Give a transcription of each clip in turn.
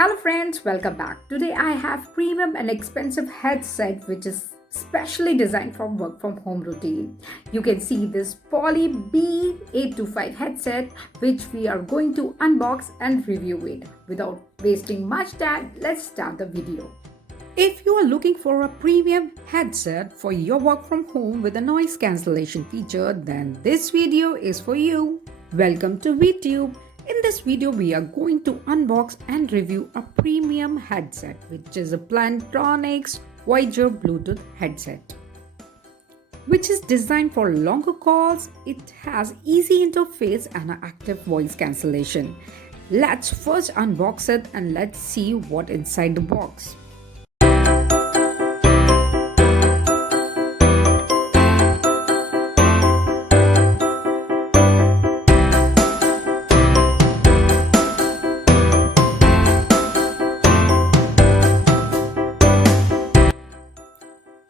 Hello friends, welcome back. Today I have premium and expensive headset which is specially designed for work from home routine. You can see this Poly B825 headset which we are going to unbox and review it. Without wasting much time, let's start the video. If you are looking for a premium headset for your work from home with a noise cancellation feature, then this video is for you. Welcome to VTube. In this video, we are going to unbox and review a premium headset, which is a Plantronics Voyager Bluetooth headset, which is designed for longer calls. It has easy interface and an active voice cancellation. Let's first unbox it and let's see what's inside the box.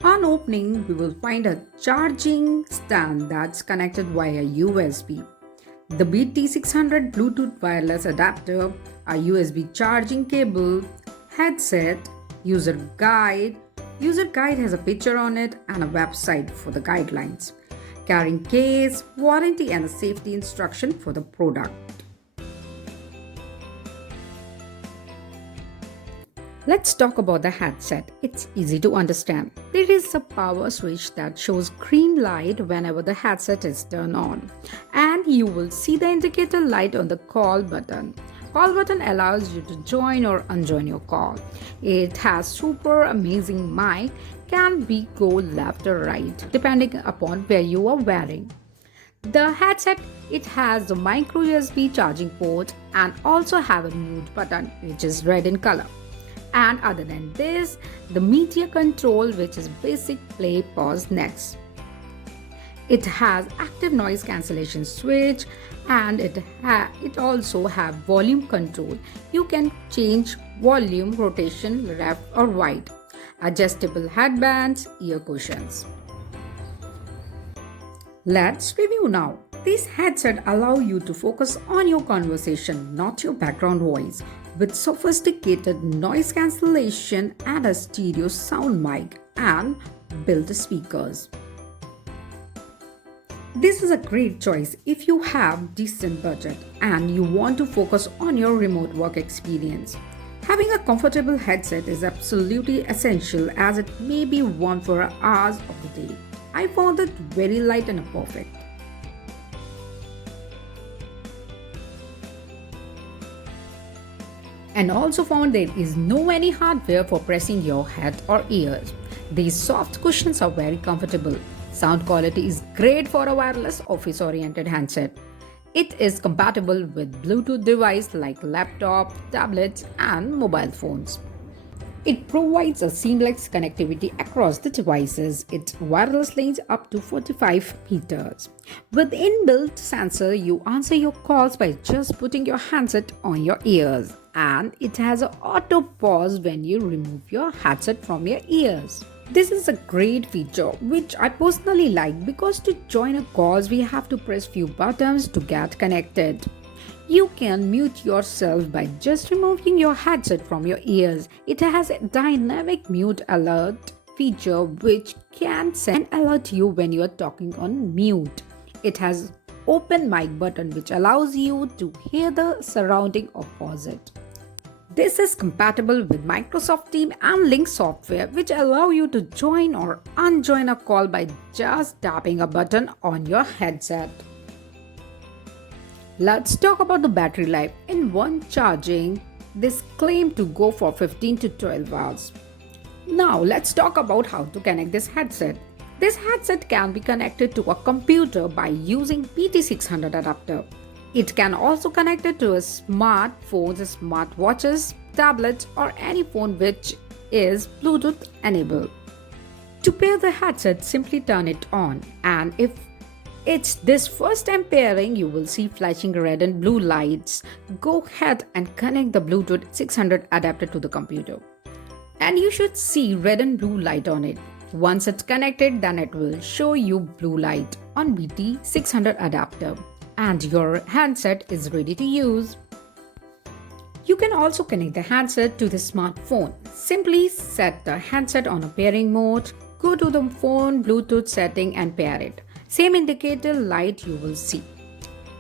On opening, we will find a charging stand that's connected via USB, the BT600 Bluetooth wireless adapter, a USB charging cable, headset, user guide. User guide has a picture on it and a website for the guidelines, carrying case, warranty and a safety instruction for the product. Let's talk about the headset. It's easy to understand. There is a power switch that shows green light whenever the headset is turned on. And you will see the indicator light on the call button. Call button allows you to join or unjoin your call. It has super amazing mic, can be go left or right depending upon where you are wearing. The headset, it has the micro USB charging port and also have a mute button which is red in color. And other than this, the media control, which is basic play, pause, next. It has active noise cancellation switch and it also have volume control. You can change volume, rotation, left or right. Adjustable headbands, ear cushions. Let's review now. This headset allow you to focus on your conversation, not your background voice, with sophisticated noise cancellation and a stereo sound mic and built speakers. This is a great choice if you have decent budget and you want to focus on your remote work experience. Having a comfortable headset is absolutely essential as it may be worn for hours of the day. I found it very light and perfect. And also found there is no any hardware for pressing your head or ears. These soft cushions are very comfortable. Sound quality is great for a wireless office-oriented handset. It is compatible with Bluetooth devices like laptop, tablets and mobile phones. It provides a seamless connectivity across the devices. Its wireless range up to 45 meters. With inbuilt sensor, you answer your calls by just putting your handset on your ears. And it has an auto pause when you remove your headset from your ears. This is a great feature which I personally like because to join a calls we have to press few buttons to get connected. You can mute yourself by just removing your headset from your ears. It has a dynamic mute alert feature which can send alert you when you are talking on mute. It has open mic button which allows you to hear the surrounding or pause it. This is compatible with Microsoft Teams and Link software which allow you to join or unjoin a call by just tapping a button on your headset. Let's talk about the battery life. In one charging, this claim to go for 15 to 12 hours. Now let's talk about how to connect this headset. This headset can be connected to a computer by using BT600 adapter. It can also connect it to a smartphones, smartwatches, tablets or any phone which is Bluetooth enabled. To pair the headset, simply turn it on, and if it's this first time pairing, you will see flashing red and blue lights. Go ahead and connect the Bluetooth 600 adapter to the computer. And you should see red and blue light on it. Once it's connected, then it will show you blue light on BT600 adapter. And your handset is ready to use. You can also connect the handset to the smartphone. Simply set the handset on a pairing mode, go to the phone Bluetooth setting and pair it. Same indicator light you will see.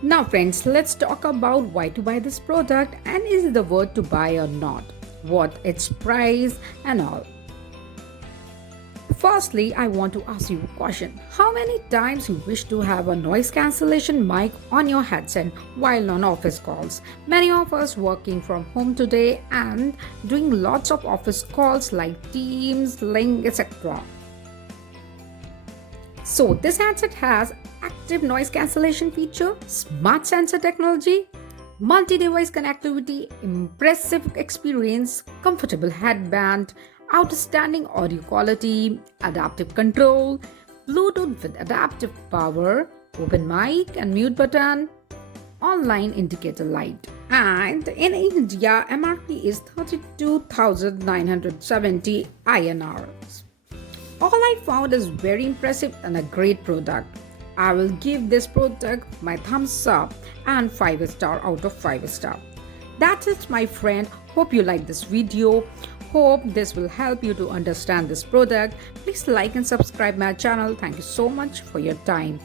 Now friends, let's talk about why to buy this product and is it the worth to buy or not, what its price and all. Firstly, I want to ask you a question. How many times you wish to have a noise cancellation mic on your headset while on office calls? Many of us working from home today and doing lots of office calls like Teams, Link, etc. So this headset has active noise cancellation feature, smart sensor technology, multi-device connectivity, impressive experience, comfortable headband, outstanding audio quality, adaptive control, Bluetooth with adaptive power, open mic and mute button, online indicator light. And in India, MRP is 32,970 INR. All I found is very impressive and a great product. I will give this product my thumbs up and 5 star out of 5 star. That's it, my friend. Hope you like this video. Hope this will help you to understand this product. Please like and subscribe my channel. Thank you so much for your time.